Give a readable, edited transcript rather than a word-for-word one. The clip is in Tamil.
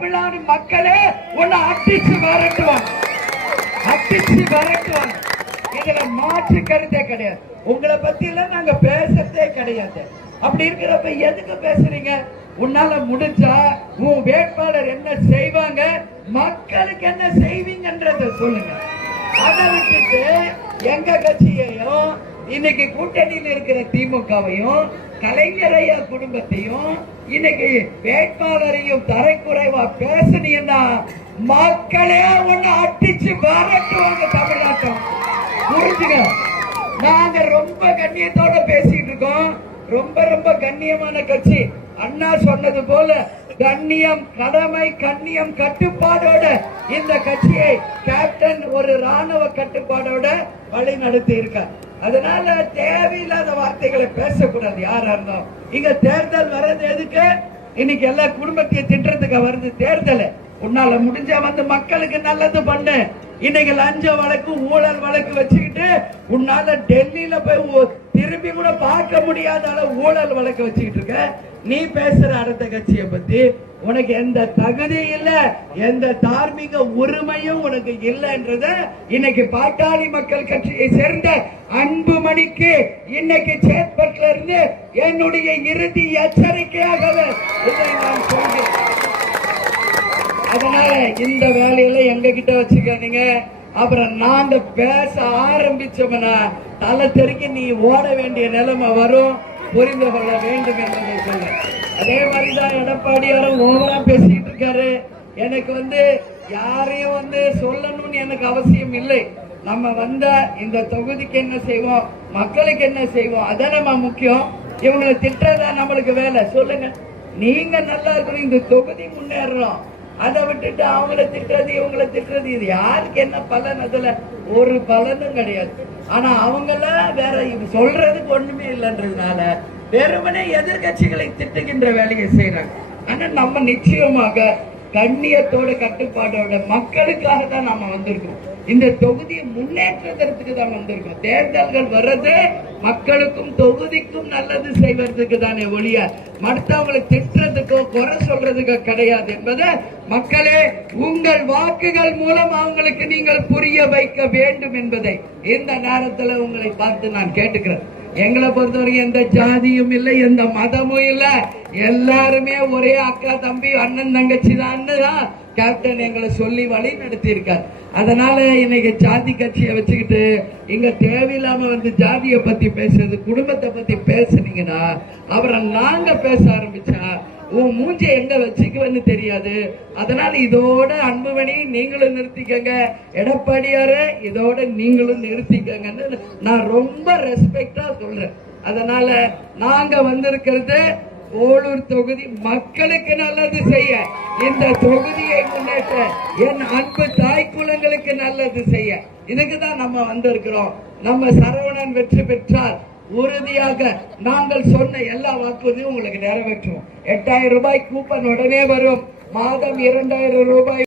தமிழ்நாடு மக்களே உன்னை அடிச்சு விரட்டுவாங்க, அடிச்சு விரட்டுவாங்க. இதுல மாற்று கருத்தே கிடையாது. உங்களை பத்தி எல்லாம் நாங்க பேசுறதே கிடையாது. அப்படி இருக்கிறப்ப எதுக்கு பேசுறீங்க? உன்னால முடிஞ்சா உன் வேட்பாளர் என்ன செய்வாங்க, மக்களுக்கு என்ன செய்வீங்கன்றத சொல்லுங்க. அதை விட்டுட்டு எங்க கட்சியையும் இன்னைக்கு கூட்டணியில் இருக்கிற திமுகவையும் கலைஞரையா குடும்பத்தையும் இன்னைக்கு வேட்பாளரையும் தரைக்குறைவா பேசுனீங்கன்னா மக்களே ஒண்ணு அடிச்சு விரட்டுவாங்க. தமிழ்நாட்டம் புரிஞ்சுங்க. நாங்க ரொம்ப கண்ணியத்தோட பேசிட்டு இருக்கோம். ரொம்ப ரொம்ப கண்ணியமான கட்சி. அண்ணா சொன்னது போல கண்ணியம், கடமை, கண்ணியம், கட்டுப்பாடோட இந்த கட்சியை கேப்டன் ஒரு ராணுவ கட்டுப்பாடோட வழி நடத்தி இருக்கார். அதனால தேவையில்லாத வார்த்தைகளை பேசக்கூடாது. யாரா இருந்தோம் இங்க தேர்தல் வர்றது எதுக்கு? இன்னைக்கு எல்லா குடும்பத்தையும் திட்டுறதுக்கு வருது தேர்தல். உன்னால முடிஞ்ச வந்து மக்களுக்கு நல்லது பண்ணு. இன்னைக்கு லஞ்ச வழக்கு, ஊழல் வழக்கு வச்சுக்கிட்டு உன்னால டெல்லியில போய் திரும்பி கூட பார்க்க முடியாத அளவு ஊழல் வழக்கு வச்சுக்கிட்டு இருக்க. நீ பேசுற அடுத்த கட்சியை பத்தி உனக்கு எந்த தகுதி இல்ல, எந்த தார்மீக உரிமையும் உனக்கு இல்லைன்றத இன்னைக்கு பாட்டாளி மக்கள் கட்சியை சேர்ந்த அன்புமணிக்கு இன்னைக்கு சேத்பட்ல இருந்து என்னுடைய இறுதி எச்சரிக்கையாகவே இதை நான் சொல்கிறேன். அதனால இந்த வேலையில எங்க கிட்ட வச்சுக்காதீங்க. அப்புறம் நாங்க பேச ஆரம்பிச்சோம்னா தலை தெறிக்க நீ ஓட வேண்டிய நிலைமை வரும். புரிந்து கொள்ள வேண்டும் என்பதை சொல்ல. அதே மாதிரிதான் எடப்பாடியாரும் ஓவரா பேசிட்டு இருக்காரு. எனக்கு யாரையும் சொல்லணும்னு எனக்கு அவசியம் இல்லை. நம்ம வந்த இந்த தொகுதிக்கு என்ன செய்வோம், மக்களுக்கு என்ன செய்வோம், அதான் நம்ம முக்கியம். இவங்களை திட்டதா நம்மளுக்கு வேலை. சொல்லுங்க, நீங்க நல்லா இருக்கணும், இந்த தொகுதி முன்னேறணும். அதை விட்டுட்டு அவங்கள திட்டுறது இவங்களை திட்டுறது இது யாருக்கு என்ன பலன்? அதுல ஒரு பலனும் கிடையாது. ஆனா அவங்கள வேற சொல்றதுக்கு ஒண்ணுமே இல்லைன்றதுனால வெறுமனே எதிர்கட்சிகளை திட்டுகின்ற வேலையை செய்யறாங்க. ஆனா நம்ம நிச்சயமாக கண்ணியத்தோட கட்டுப்பாடோட மக்களுக்காக தான் நாம வந்திருக்கோம். இந்த தொகுதியை முன்னேற்றத்திற்கு தான் வந்திருக்கோம். தேர்தல்கள் வர்றது மக்களுக்கும் தொகுதிக்கும் நல்லது செய்வதற்கு தானே ஒழிய மற்றவங்களை திட்டுறதுக்கோ குறை சொல்றதுக்கோ கிடையாது என்பதை மக்களே உங்கள் வாக்குகள் மூலம் அவங்களுக்கு நீங்கள் புரிய வைக்க வேண்டும் என்பதை இந்த நேரத்தில் உங்களை பார்த்து நான் கேட்டுக்கிறேன். எங்களை பொறுத்தவரைக்கும் எந்த ஜாதியும் இல்லை, எந்த மதமும் இல்ல. எல்லாருமே ஒரே அக்கா தம்பி அண்ணன் தங்கச்சி தான் கேப்டன் எங்களை சொல்லி வழி நடத்தி இருக்கார். அதனால இன்னைக்கு ஜாதி கட்சியை வச்சுக்கிட்டு இங்க தேவையில்லாம ஜாதியை பத்தி பேசுறது, குடும்பத்தை பத்தி பேசுனீங்கன்னா அப்புறம் நாங்க பேச ஆரம்பிச்சா உன் மூஞ்ச எங்க வச்சுக்குவேன்னு தெரியாது. அதனால இதோட அன்புமணி நீங்களும் நிறுத்திக்கங்க, எடப்பாடியாரு இதோட நீங்களும் நிறுத்திக்கங்கன்னு நான் ரொம்ப ரெஸ்பெக்டா சொல்றேன். அதனால நாங்க வந்திருக்கிறது ஓலூர் தொகுதி மக்களுக்கு நல்லது செய்ய, இந்த தொகுதியை முன்னேற்ற, என் அன்பு தாய் குலங்களுக்கு நல்லது செய்ய, இதுக்குதான் நம்ம வந்திருக்கிறோம். நம்ம சரவணன் வெற்றி பெற்றால் உறுதியாக நாங்கள் சொன்ன எல்லா வாக்குறுதியும் உங்களுக்கு நிறைவேற்றுவோம். 8000 ரூபாய் கூப்பன் உடனே வரும். மாதம் 2000 ரூபாய்